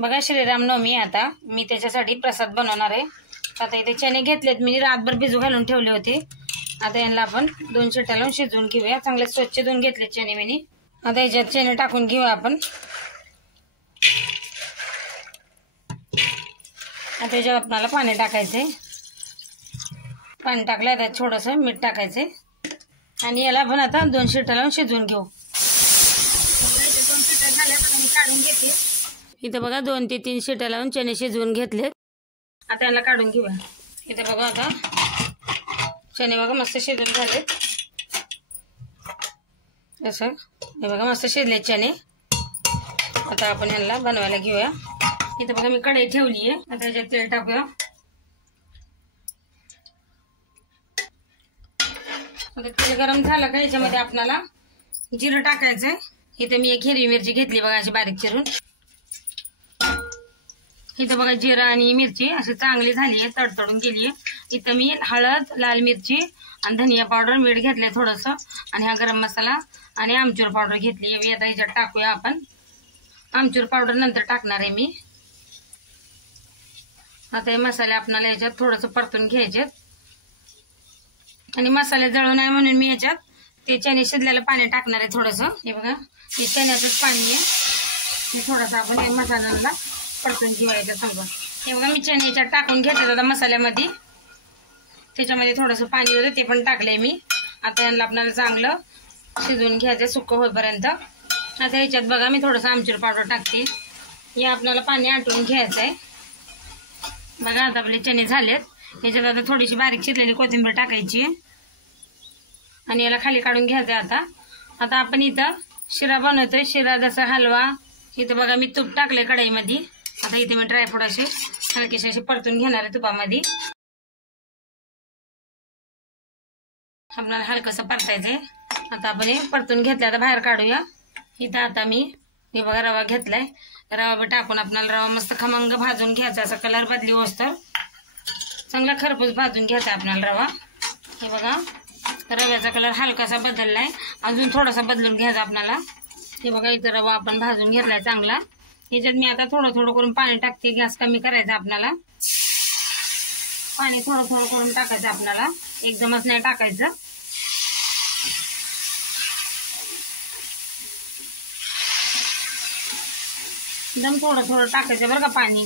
बघा श्रीरामनवमी आता मी त्याच्यासाठी प्रसाद बनवणार आहे। आता इथे चणे घेतलेत मी रातभर भिजू घालून ठेवले होते। आता यांना आपण 2 शिट्ट्या लावून शिजवून घेऊया। चांगले स्वच्छ धुवून घेतले चणे मी। आता याच्यात चणे टाकून घेऊया आपण। आता याच्यात आपल्याला पाणी टाकायचे। पाणी टाकलं आता थोडंसं मीठ टाकायचे आणि याला आपण आता 2 शिट्ट्या लावून शिजवून घेऊ। 2 शिट्ट्या झाल्या आता मी काढून घेते। इथं बघा 2 ते 3 शिट्ट्या लावून चणे शिजवून घेतले। आता याला काढून घेऊया। इथे बघा आता चणे बघा मस्त शिजून झाले। असं हे बघा मस्त शिजले चणे। आता आपण याला बनवायला घेऊया। इथे बघा मी कढई ठेवली आहे। आता याच्यात तेल टाकूया। आता तेल गरम झालं का याच्यामध्ये आपल्याला जिरं टाकायचंय। इथे मी एक हिरवी मिरची घेतली बघा अशी बारीक चिरून। इथं बघा जिरं आणि मिरची अशी चांगली झाली आहे, तडतडून गेली आहे। इथं मी हळद, लाल मिरची आणि धनिया पावडर, मीठ घेतले थोडंसं आणि हा गरम मसाला आणि आमचूर पावडर घेतली आहे। आता ह्याच्यात टाकूया आपण। आमचूर पावडर नंतर टाकणार आहे मी। आता हे मसाले आपल्याला याच्यात थोडंसं परतून घ्यायचे आणि मसाले जळू नये म्हणून मी याच्यात ते चणे शिजलेलं पाणी टाकणार आहे थोडंसं। हे बघा हे चण्याचंच पाणी आहे। हे थोडंसं आपण हे मसाल्याला परतून घेऊया याच्या संग। हे बघा मी चणे याच्यात टाकून घेतले आता मसाल्यामध्ये। त्याच्यामध्ये थोडंसं पाणी होतं ते पण टाकलंय मी। आता यांना आपल्याला चांगलं शिजवून घ्यायचं सुकं होईपर्यंत। आता याच्यात बघा मी थोडंसं आमचूर पावडर टाकते। हे आपल्याला पाणी आटून घ्यायचं आहे। बघा आता आपले चणे झालेत। याच्यात आता थोडीशी बारीक चिरलेली कोथिंबीर टाकायची आणि याला खाली काढून घ्यायचं आता। आता आपण इथं शिरा बनवतोय, शिरा जसा हलवा। इथं बघा मी तूप टाकले कढईमध्ये। आता इथे मी ड्रायफ्रूट असे हलकेसे असे परतून घेणार आहे तुपामध्ये। आपल्याला हलकसं परतायचंय। आता आपण हे परतून घेतलं आता बाहेर काढूया। इथं आता मी हे बघा रवा घेतलाय। रवा बी टाकून आपल्याला रवा मस्त खमंग भाजून घ्यायचा, असा कलर बदली होतं चांगला खरपूस भाजून घ्यायचा आपल्याला रवा। हे बघा रव्याचा कलर हलकासा बदललाय, अजून थोडासा बदलून घ्यायचा आपल्याला। हे बघा इथं रवा आपण भाजून घेतलाय चांगला। याच्यात मी आता थोडं थोडं करून पाणी टाकते। गॅस कमी करायचा आपल्याला। पाणी थोडं थोडं करून टाकायचं आपल्याला, एकदमच नाही टाकायचं। एकदम थोडं थोडं टाकायचं बरं का पाणी।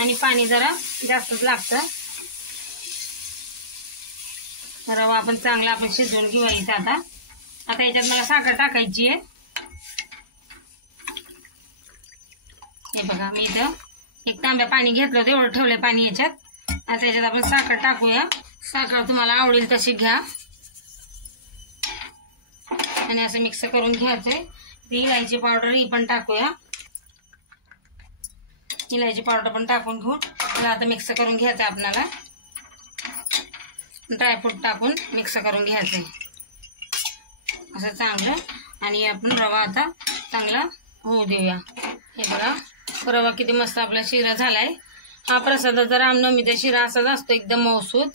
आणि पाणी जरा जास्तच लागतं। रवा आपण चांगला आपण शिजवून घेऊया इथं आता। आता याच्यात मला साखर टाकायची आहे। हे बघा मी इथं 1 तांब्या पाणी घेतलं होतं, एवढं ठेवलंय पाणी याच्यात। आता याच्यात आपण साखर टाकूया। साखर तुम्हाला आवडेल तशी घ्या आणि असं मिक्स करून घ्यायचंय। इलायची पावडर ही पण टाकूया। इलायची पावडर पण टाकून घेऊन त्याला आता मिक्स करून घ्यायचं आपल्याला। ड्रायफ्रूट टाकून मिक्स करून घ्यायचंय असं चांगलं। आणि आपण रवा आता चांगला होऊ देऊया। हे बघा रवा किती मस्त आपला शिरा झालाय। हा प्रसादाचा रामनवमीचा शिरा असाच असतो एकदम मऊसूद।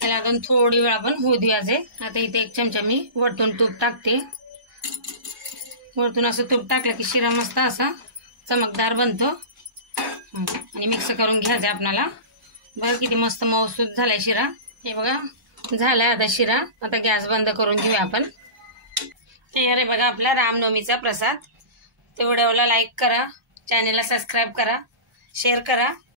त्याला आपण थोडी वेळ आपण होऊ द्यायचे। आता इथे 1 चमचा मी वरतून तूप टाकते। वरतून असं तूप टाकलं की शिरा मस्त असा चमकदार बनतो आणि मिक्स करून घ्यायचं आपल्याला। बघा किती मस्त मऊसूद झालाय शिरा। हे बघा झालाय आता शिरा। आता गॅस बंद करून घेऊया आपण। तयार आहे बघा आपला रामनवमीचा प्रसाद। तेवढ्याला लाईक करा, चॅनलला सबस्क्राईब करा, शेअर करा।